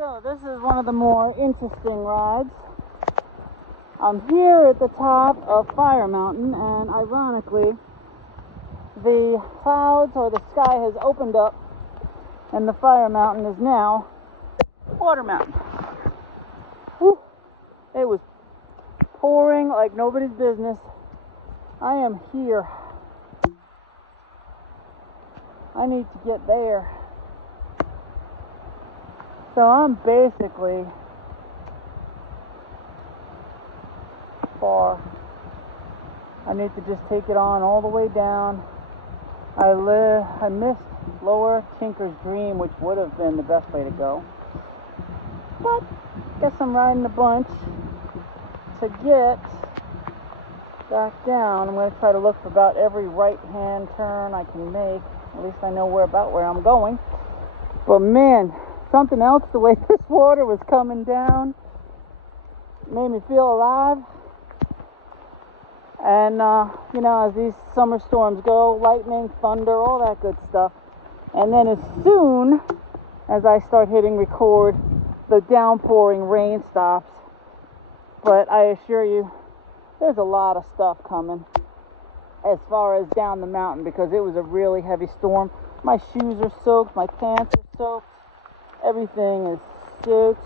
So this is one of the more interesting rides. I'm here at the top of Fire Mountain, and ironically, the clouds or the sky has opened up, and the Fire Mountain is now Water Mountain. Whew. It was pouring like nobody's business. I am here. I need to get there. So I'm basically far. I need to just take it on all the way down. I missed Lower Tinker's Dream, which would have been the best way to go. But guess I'm riding a bunch to get back down. I'm going to try to look for about every right-hand turn I can make. At least I know where I'm going. But man, something else, the way this water was coming down made me feel alive. And as these summer storms go, lightning, thunder, all that good stuff. And then as soon as I start hitting record, the downpouring rain stops. But I assure you, there's a lot of stuff coming as far as down the mountain, because it was a really heavy storm. My shoes are soaked, my pants are soaked, everything is soaked,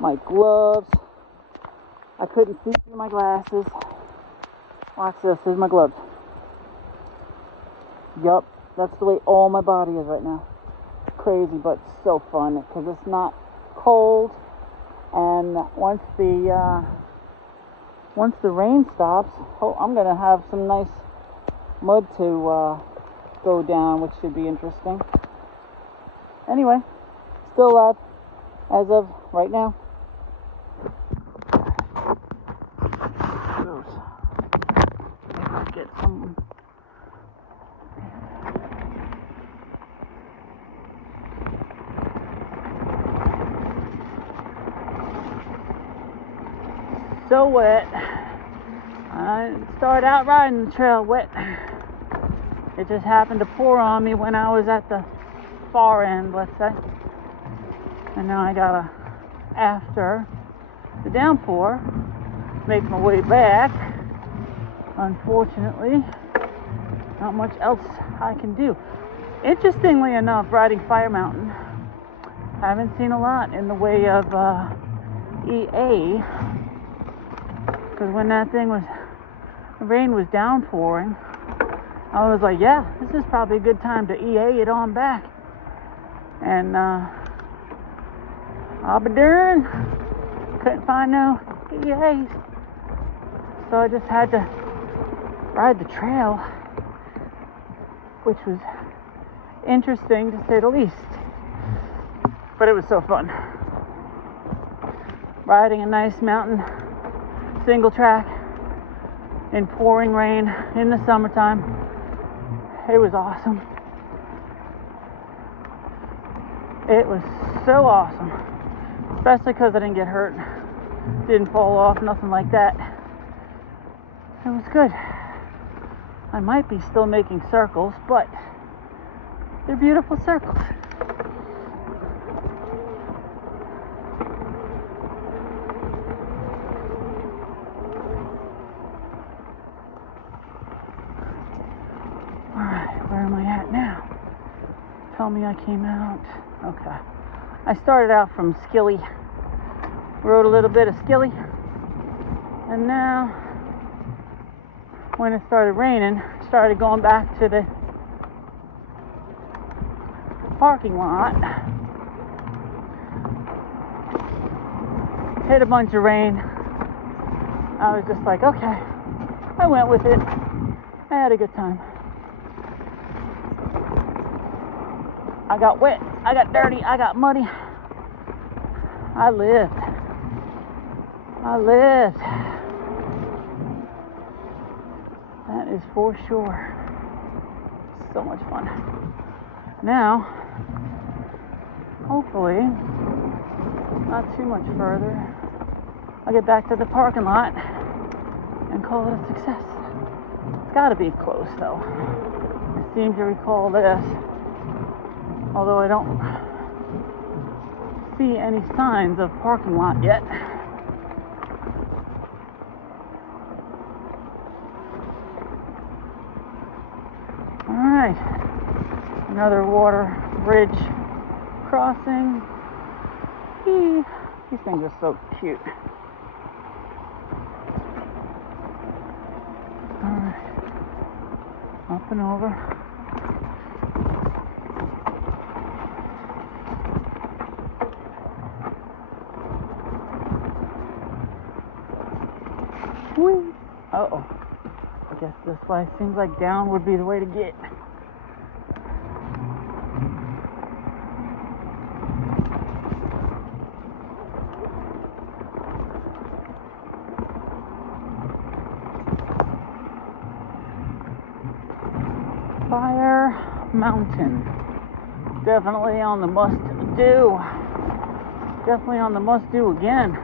my gloves. I couldn't see through my glasses. Watch this, here's my gloves. Yup, that's the way all my body is right now. Crazy, but so fun, because it's not cold, and once the rain stops, I'm gonna have some nice mud to go down, which should be interesting. Anyway, still alive as of right now. Get some. So wet. I started out riding the trail wet. It just happened to pour on me when I was at the far end, let's say. And now I gotta, after the downpour, make my way back. Unfortunately, not much else I can do. Interestingly enough, riding Fire Mountain, I haven't seen a lot in the way of EA. Because when the rain was downpouring, I was like, yeah, this is probably a good time to EA it on back. And I'll be darned, couldn't find no EAs. So I just had to ride the trail, which was interesting to say the least. But it was so fun. Riding a nice mountain single track in pouring rain in the summertime. It was awesome. It was so awesome. Especially because I didn't get hurt. Didn't fall off, nothing like that. It was good. I might be still making circles, but they're beautiful circles. Alright, where am I at now? Tell me I came out. Okay. I started out from Skilly. Rode a little bit of Skilly. And now, when it started raining, started going back to the parking lot. Hit a bunch of rain. I was just like, okay. I went with it. I had a good time. I got wet. I got dirty. I got muddy. I lived. That is for sure. So much fun. Now, hopefully, not too much further, I'll get back to the parking lot and call it a success. It's got to be close, though. I seem to recall this, although I don't see any signs of parking lot yet. Alright, another water bridge crossing. These things are so cute. Alright, up and over. Whee! Uh-oh. I guess this way seems like down would be the way to get. Fire Mountain. Definitely on the must-do. Definitely on the must-do again.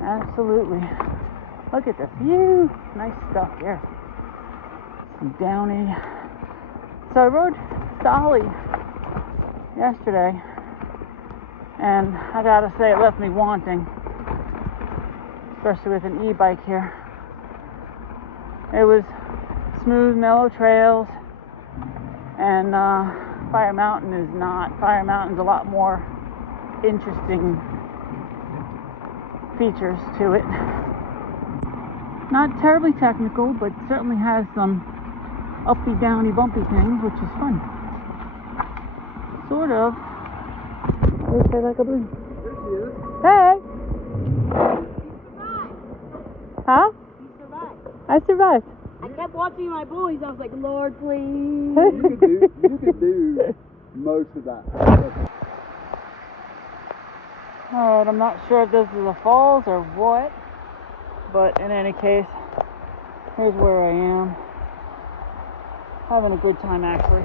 Absolutely. Look at this view. Nice stuff here. Some downy. So I rode Dolly yesterday, and I gotta say it left me wanting, especially with an e-bike here. It was smooth, mellow trails, and Fire Mountain is not. Fire Mountain's a lot more interesting features to it. Not terribly technical, but certainly has some uppy, downy, bumpy things, which is fun. Sort of. I would say like a blue. There she is. Hey! You survived. Huh? You survived. I survived. I kept watching my boys. I was like, Lord, please. You could do most of that. Alright, I'm not sure if this is a falls or what, but in any case, here's where I am. Having a good time, actually.